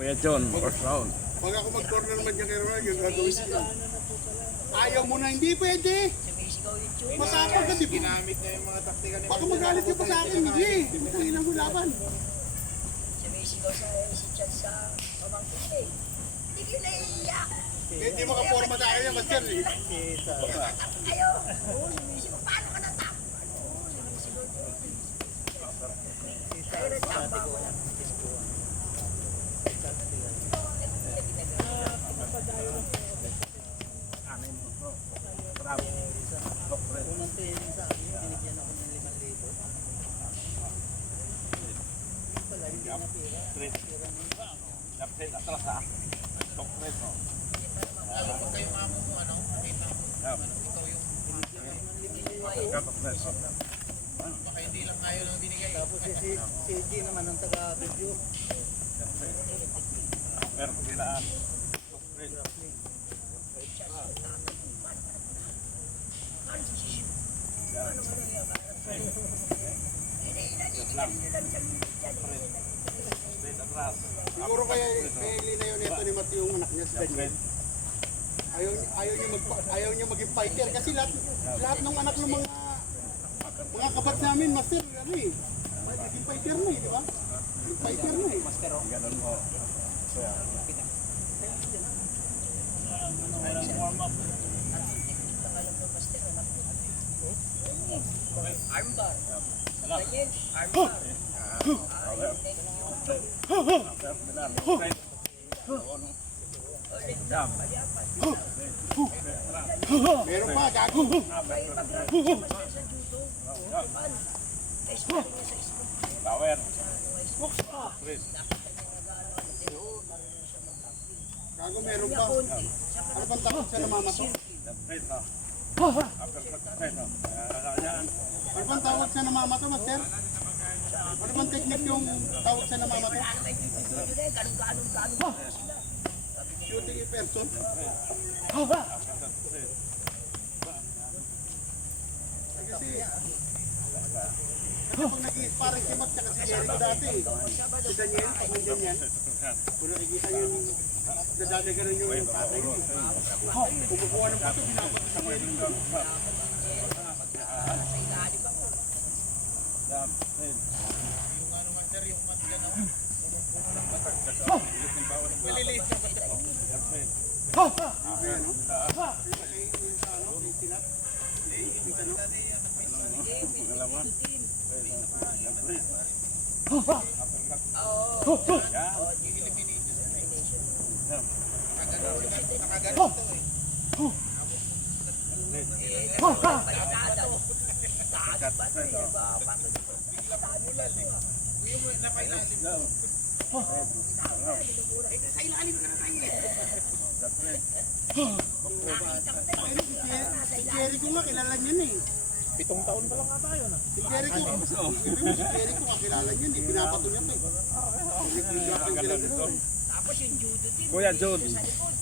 Kuya John, first round. Pag ako mag-corner naman niya kay Ronald, yun gagawin siya. Ayaw mo na, hindi pwede. Masapag ka, di ba? Ginamit niya yung mga taktika ni Baka magalit ka pa sa akin, hindi. Putangin ang laban. Sumisigaw si Chad sa pamangkin eh. Hindi kayo naiiyak. Hindi makaporma sa akin yan, Master. Kayo. Oo, sumisigaw. Paano ka natakot? Oo, sumisigaw. Kayo natakot. Lapit atras ha. Top press no. Pag kayo amo mo, ano, kita mo, ikaw yung Top press. baka hindi lang ngayon ang binigay. Tapos si G naman ang taga-video. Pero kabilaan. Top press. Atras. Siguro kaya Lina yun ito ni Matthew yung anak niya si Daniel. Ayaw niya maging fighter kasi lahat ng anak ng mga kabats namin, Master, ano eh. Naging fighter na eh, di ba? Naging fighter na eh. Ganun mo. Kaya. Armbar. Salam. Armbar. Meron pa, gago. Power. Gago, meron pa. Ano bang takot siya namamato? Ano bang tawag siya namamato, Master? Ano bang technique yung tawag siya namamato? Shooting in person? Kasi pag nag-i-sparring si Matt tsaka si Jericho dati, si Daniel, pag nandiyan yan, kung nakikita yung nadadagaran yung tatay ko, kumukuha ng puto, binapat sa Jericho. Yung ano man sir, yung matigan ako. Maliliit na bato. Ayan, no? Yung sa ano, yung sinat. Yung ano? Nakaganon to eh. Yung napailalim. Sa ilalim ka na tayo eh. Si Jericho nga, kilala niya na eh. 7 taon pa lang nga tayo na. Si Jericho, si Jericho kakilala niya eh. Pinapato niya pa eh. Tapos yung judo team. Kuya John. Sa likod.